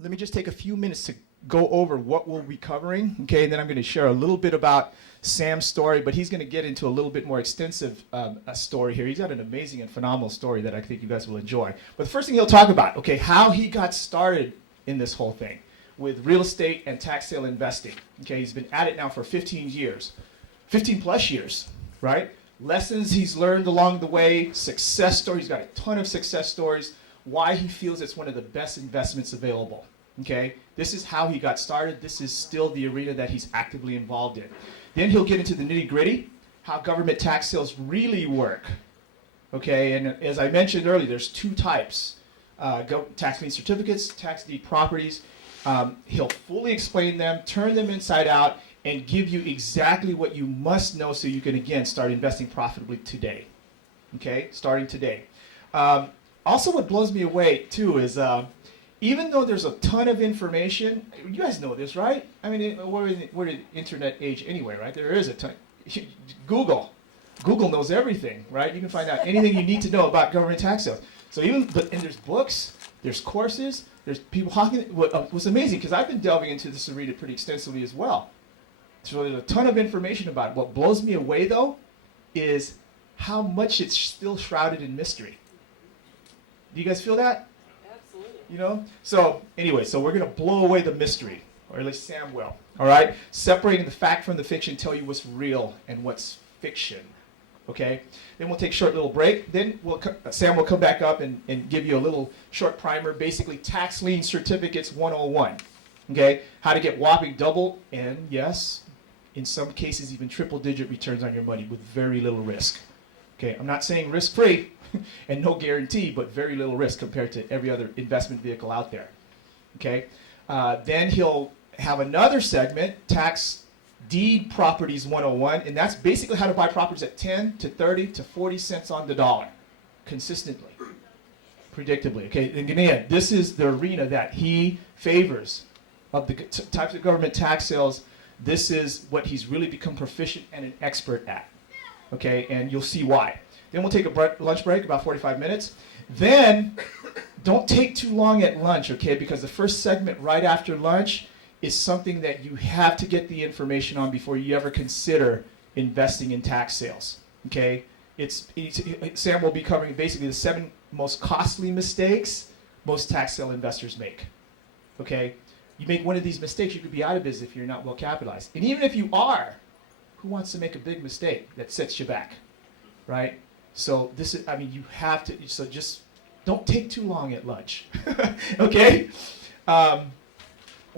let me just take a few minutes to go over what we'll be covering, okay? And then I'm going to share a little bit about Sam's story, but he's going to get into a little bit more extensive a story here. He's got an amazing and phenomenal story that I think you guys will enjoy. But the first thing he'll talk about, okay, how he got started in this whole thing with real estate and tax sale investing. Okay, he's been at it now for 15 years, 15 plus years, right? Lessons he's learned along the way, success stories, he's got a ton of success stories, why he feels it's one of the best investments available. Okay, this is how he got started. This is still the arena that he's actively involved in. Then he'll get into the nitty-gritty, how government tax sales really work. Okay, and as I mentioned earlier, there's two types, tax lien certificates, tax deed properties. He'll fully explain them, turn them inside out, and give you exactly what you must know so you can, again, start investing profitably today. Okay, starting today. Also, what blows me away, too, is even though there's a ton of information, you guys know this, right? I mean, we're in the internet age anyway, right? There is a ton. Google knows everything, right? You can find out anything you need to know about government tax sales. So and there's books, there's courses, there's people talking. What's amazing, because I've been delving into this arena pretty extensively as well. So there's a ton of information about it. What blows me away, though, is how much it's still shrouded in mystery. Do you guys feel that? You know? So anyway, so we're going to blow away the mystery, or at least Sam will. All right? Separating the fact from the fiction, tell you what's real and what's fiction. Okay? Then we'll take a short little break. Then Sam will come back up and give you a little short primer, basically tax lien certificates 101. Okay? How to get whopping double and, yes, in some cases even triple-digit returns on your money with very little risk. Okay? I'm not saying risk-free. And no guarantee, but very little risk compared to every other investment vehicle out there. Okay? Then he'll have another segment, Tax Deed Properties 101, and that's basically how to buy properties at 10 to 30 to 40 cents on the dollar, consistently, predictably. Okay? And again, this is the arena that he favors of the types of government tax sales. This is what he's really become proficient and an expert at. Okay? And you'll see why. Then we'll take a lunch break, about 45 minutes. Then, don't take too long at lunch, okay? Because the first segment right after lunch is something that you have to get the information on before you ever consider investing in tax sales, okay? Sam will be covering basically the 7 most costly mistakes most tax sale investors make, okay? You make one of these mistakes, you could be out of business if you're not well capitalized. And even if you are, who wants to make a big mistake that sets you back, right? So this is, I mean, you have to, so just don't take too long at lunch, okay? And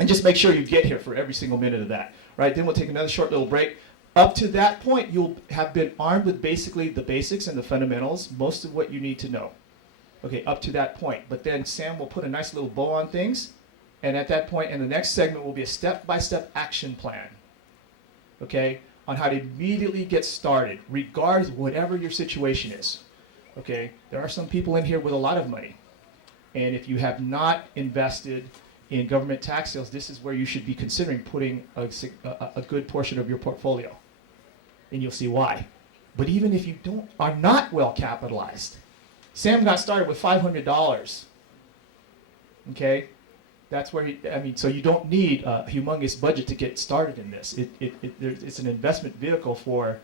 just make sure you get here for every single minute of that, right? Then we'll take another short little break. Up to that point, you'll have been armed with basically the basics and the fundamentals, most of what you need to know, okay, up to that point. But then Sam will put a nice little bow on things, and at that point, in the next segment will be a step-by-step action plan, okay? On how to immediately get started, regardless of whatever your situation is. Okay, there are some people in here with a lot of money, and if you have not invested in government tax sales, this is where you should be considering putting a good portion of your portfolio, and you'll see why. But even if you are not well capitalized, Sam got started with $500. Okay. That's where so you don't need a humongous budget to get started in this. It's an investment vehicle for,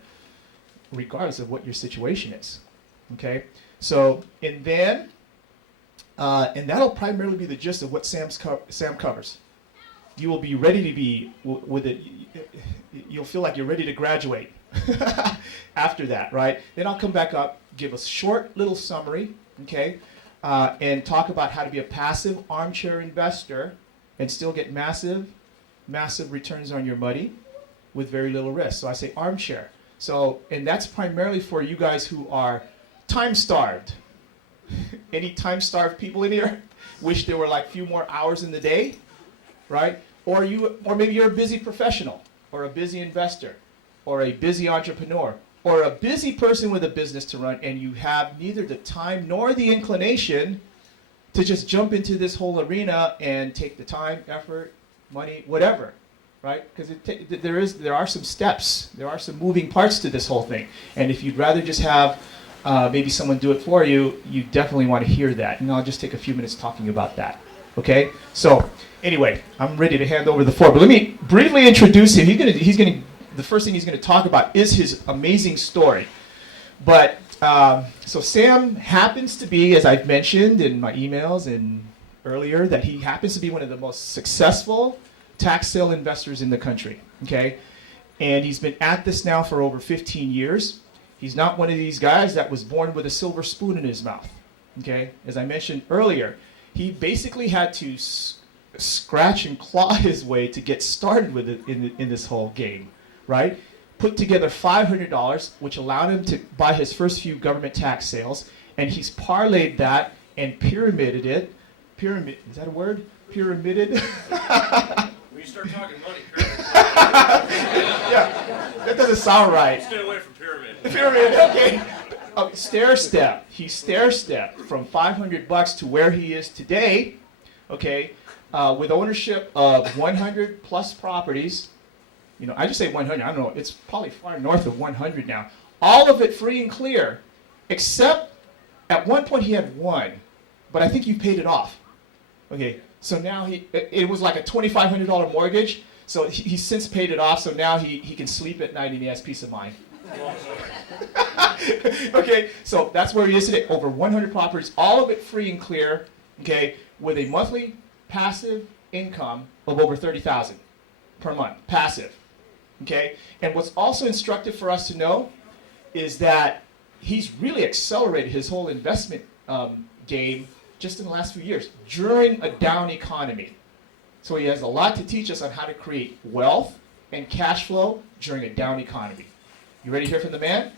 regardless of what your situation is, okay? So, and then, and that'll primarily be the gist of what Sam covers. You will be ready to be, with it, you'll feel like you're ready to graduate after that, right? Then I'll come back up, give a short little summary, okay? And talk about how to be a passive armchair investor and still get massive returns on your money with very little risk. So I say armchair. So, and that's primarily for you guys who are time-starved. Any time-starved people in here? Wish there were like a few more hours in the day, right? Or maybe you're a busy professional, or a busy investor, or a busy entrepreneur, or a busy person with a business to run, and you have neither the time nor the inclination to just jump into this whole arena and take the time, effort, money, whatever, right? Because there are some steps, there are some moving parts to this whole thing, and if you'd rather just have maybe someone do it for you, you definitely want to hear that, and I'll just take a few minutes talking about that, Okay, so anyway, I'm ready to hand over the floor. But let me briefly introduce him. The first thing he's gonna talk about is his amazing story. But so Sam happens to be, as I've mentioned in my emails and earlier, that he happens to be one of the most successful tax sale investors in the country. Okay, and he's been at this now for over 15 years. He's not one of these guys that was born with a silver spoon in his mouth. Okay, as I mentioned earlier, he basically had to scratch and claw his way to get started with it in this whole game, right? Put together $500, which allowed him to buy his first few government tax sales, and he's parlayed that and pyramided it. Is that a word? Pyramided? When you start talking money, pyramid. Yeah, that doesn't sound right. Stay away from pyramid. Pyramid, okay. Stair step. He stair stepped from $500 to where he is today, okay, with ownership of 100 plus properties. You know, I just say 100. I don't know. It's probably far north of 100 now. All of it free and clear, except at one point he had one, but I think you paid it off. Okay, so now it was like a $2,500 mortgage. So he's since paid it off. So now he can sleep at night and he has peace of mind. Okay, so that's where he is today. Over 100 properties, all of it free and clear. Okay, with a monthly passive income of over $30,000 per month, passive. Okay, and what's also instructive for us to know is that he's really accelerated his whole investment game just in the last few years during a down economy. So he has a lot to teach us on how to create wealth and cash flow during a down economy. You ready to hear from the man?